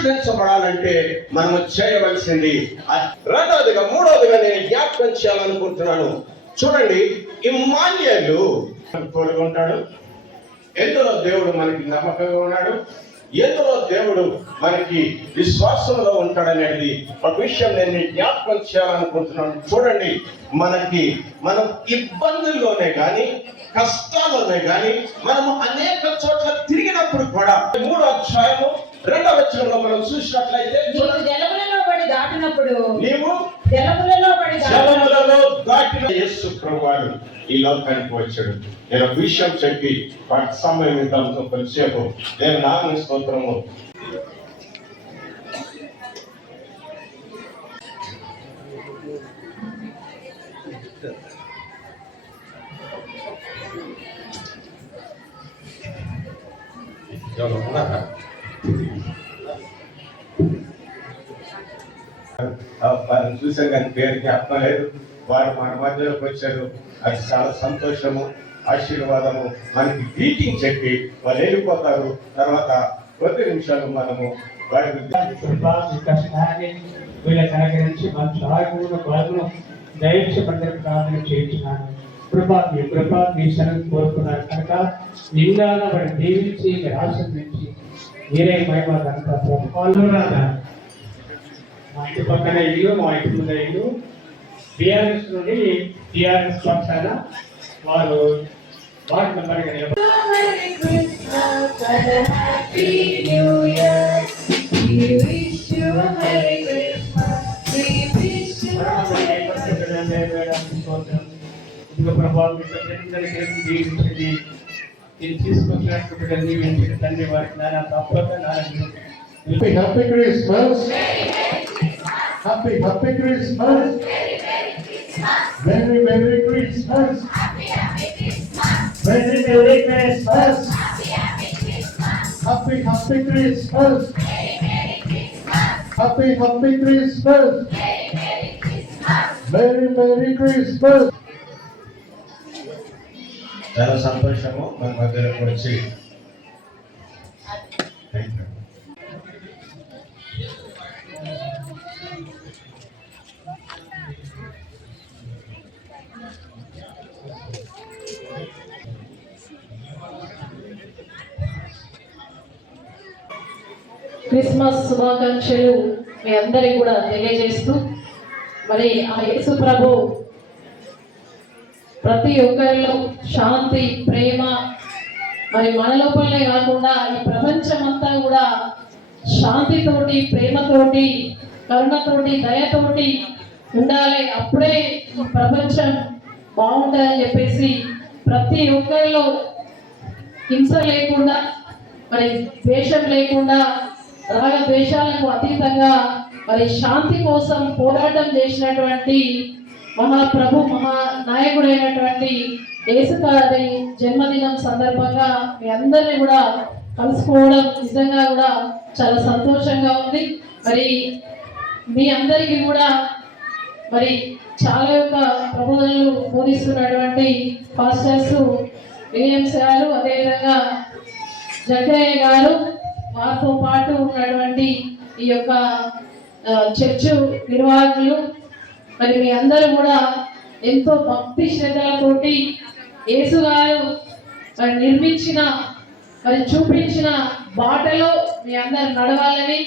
ఆశీర్వదించబడాలంటే మనము చేయవలసింది. రెండవదిగా మూడవదిగా నేను జ్ఞాపకం చేయాలనుకుంటున్నాను. చూడండి, ఇమ్మాన్యుయేలు తోడుగా ఉంటాడు. ఎందులో దేవుడు మనకి నమ్మకంగా ఉన్నాడు, ఎందులో దేవుడు మనకి విశ్వాసంలో ఉంటాడనేది ఒక విషయం నేను జ్ఞాపకం చేయాలనుకుంటున్నాను. చూడండి, మనం ఇబ్బందుల్లోనే కానీ కష్టాల్లోనే కానీ మనము అనేక చోట్ల తిరిగినప్పుడు కూడా 3వ అధ్యాయము 2వ వచనంలో మనం చూసినట్లయితే, జలములలో పడి దాటినప్పుడు నీవు జలములలో దాటిన యేసు ప్రభువారు ఈ లోకానికి వచ్చాడు. నేను ఒక విషయం చెప్పి వాటి సమయం ఇంతలో కొంచెంసేపు నేను నాన్న స్తోత్రము చూసాను కానీ పేరు జ్ఞాపకం లేదు. వారు మన మధ్యలోకి వచ్చారు. అది చాలా సంతోషము, ఆశీర్వాదము. మనకి గ్రీటింగ్ చెప్పి వాళ్ళు వెళ్ళిపోతారు. తర్వాత కొద్ది నిమిషాలు మనము వారి కష్టాన్ని వీళ్ళ కనగరించి మంచి ఆరోగ్యము దయచేసి ప్రార్థన చేయించున్నాను. కృప మీ సన్నిధిని కోరుకున్నారు కనుక నిండాల వాడిని దీవించి మీరు ఆశీర్వదించి మీరే మహిమ కనుక మా ఇంటి పక్కన ఇల్లు, మా ఇంటి ముందు ఇల్లు టిఆర్ఎస్ నుండి టిఆర్ఎస్ పక్షాన వారు వార్డు మెంబర్గా తీసుకొచ్చినటువంటి తండ్రి వారికి నాన్న తప్పక Happy Christmas. Happy Christmas. Merry Christmas. Merry Christmas. Happy Christmas. Happy Christmas. Merry Christmas. చాలా సంతోషము మన మధ్యలోకి వచ్చి. Thank you. క్రిస్మస్ శుభాకాంక్షలు మీ అందరికి కూడా తెలియజేస్తూ, మరి ఆ యేసు ప్రభు ప్రతి ఒక్కరిలో శాంతి, ప్రేమ, మరి మన లోపలనే కాకుండా ఈ ప్రపంచం అంతా కూడా శాంతితోటి, ప్రేమతోటి, కరుణతోటి, దయతోటి ఉండాలి. అప్పుడే ఈ ప్రపంచం బాగుంటుందని చెప్పేసి ప్రతి ఒక్కరిలో హింస లేకుండా, మరి ద్వేషం లేకుండా, రాగ ద్వేషాలకు అతీతంగా మరి శాంతి కోసం పోరాటం చేసినటువంటి మహాప్రభు, మహానాయకుడైనటువంటి యేసు గారి జన్మదినం సందర్భంగా మీ అందరినీ కూడా కలుసుకోవడం నిజంగా కూడా చాలా సంతోషంగా ఉంది. మరి మీ అందరికీ కూడా మరి చాలా యొక్క ప్రబోధనలు బోధిస్తున్నటువంటి పాస్టర్స్ విలియమ్స్ గారు, అదేవిధంగా జగ్గయ్య గారు, వారితో పాటు ఉన్నటువంటి ఈ యొక్క చర్చు నిర్వాహకులు, మరి మీ అందరూ కూడా ఎంతో భక్తి శ్రద్ధలతోటి యేసు గారు మరి నిర్మించిన, మరి చూపించిన బాటలో మీ అందరు నడవాలని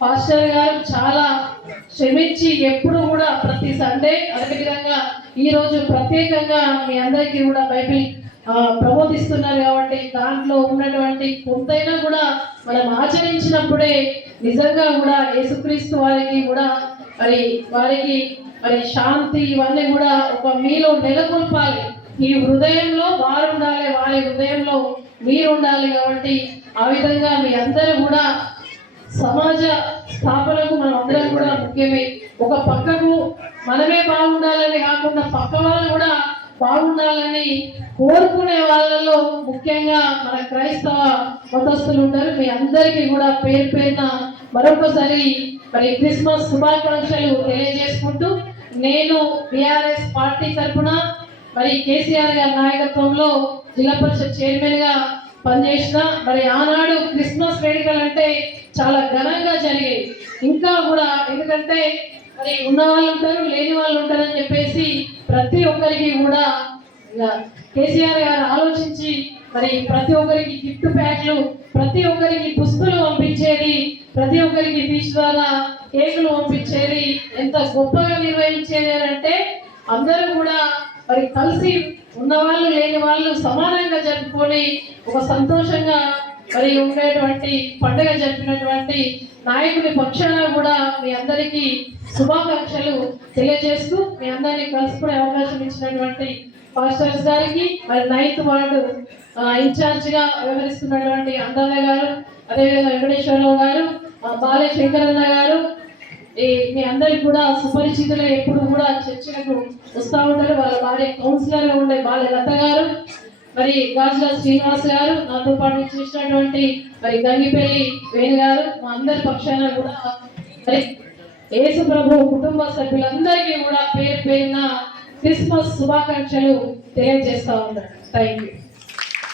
పాస్టర్ గారు చాలా శ్రమించి ఎప్పుడు కూడా ప్రతి సండే, అదేవిధంగా ఈరోజు ప్రత్యేకంగా మీ అందరికీ కూడా బైబిల్ ప్రబోధిస్తున్నారు కాబట్టి దాంట్లో ఉన్నటువంటి కొంతైనా కూడా మనం ఆచరించినప్పుడే నిజంగా కూడా యేసుక్రీస్తు వారికి కూడా మరి శాంతి ఇవన్నీ కూడా ఒక మీలో నెలకొల్పాలి. ఈ హృదయంలో వారు ఉండాలి, వారి హృదయంలో మీరు ఉండాలి. కాబట్టి ఆ విధంగా మీ అందరూ కూడా సమాజ స్థాపనకు మనం అందరం కూడా ముఖ్యమే. ఒక పక్కకు మనమే బాగుండాలని కాకుండా పక్క వాళ్ళు కూడా బాగుండాలని కోరుకునే వాళ్ళలో ముఖ్యంగా మన క్రైస్తవ మతస్థులు ఉంటారు. మీ అందరికీ కూడా పేరు పేరున మరొకసారి మరి క్రిస్మస్ శుభాకాంక్షలు తెలియజేసుకుంటూ, నేను టిఆర్ఎస్ పార్టీ తరఫున మరి కేసీఆర్ గారి నాయకత్వంలో జిల్లా పరిషత్ చైర్మన్ గా పనిచేసిన మరి ఆనాడు క్రిస్మస్ వేడుకలు అంటే చాలా ఘనంగా జరిగాయి. ఇంకా కూడా ఎందుకంటే మరి ఉన్న వాళ్ళు ఉంటారు, లేని వాళ్ళు ఉంటారు అని చెప్పేసి ప్రతి ఒక్కరికి కూడా కేసీఆర్ గారు ఆలోచించి మరి ప్రతి ఒక్కరికి గిఫ్ట్ ప్యాక్లు, ప్రతి ఒక్కరికి పుస్తలు పంపించేది, ప్రతి ఒక్కరికి బీచ్ ద్వారా కేకులు పంపించేది, ఎంత గొప్పగా నిర్వహించేది అని అంటే అందరూ కూడా మరి కలిసి ఉన్నవాళ్ళు లేని వాళ్ళు సమానంగా జరుపుకొని ఒక సంతోషంగా మరి ఉండేటువంటి పండుగ జరిపినటువంటి నాయకుడి పక్షాన కూడా మీ అందరికీ శుభాకాంక్షలు తెలియజేస్తూ మీ అందరినీ కలుసుకునే అవకాశం ఇచ్చినటువంటి పాస్టర్స్ గారికి, మరి 9th వార్డు ఇన్ఛార్జ్ గా వ్యవహరిస్తున్నటువంటి అందన్న గారు, అదేవిధంగా వెంకటేశ్వరరావు గారు, బాలే శంకరన్న గారు, మీ అందరికి కూడా సుపరిచితులు, ఎప్పుడు కూడా చర్చలకు వస్తూ ఉంటారు. వాళ్ళ భార్య కౌన్సిలర్ గా ఉండే బాలే లత గారు, మరి గాజుల శ్రీనివాస్ గారు, నాతో పాటు చేసినటువంటి మరి గంగిపల్లి వేణు గారు, మా అందరి పక్షాన కూడా మరి యేసు ప్రభు కుటుంబ సభ్యులందరికీ కూడా పేరు పేరున క్రిస్మస్ శుభాకాంక్షలు తెలియజేస్తా ఉంటారు. Thank you.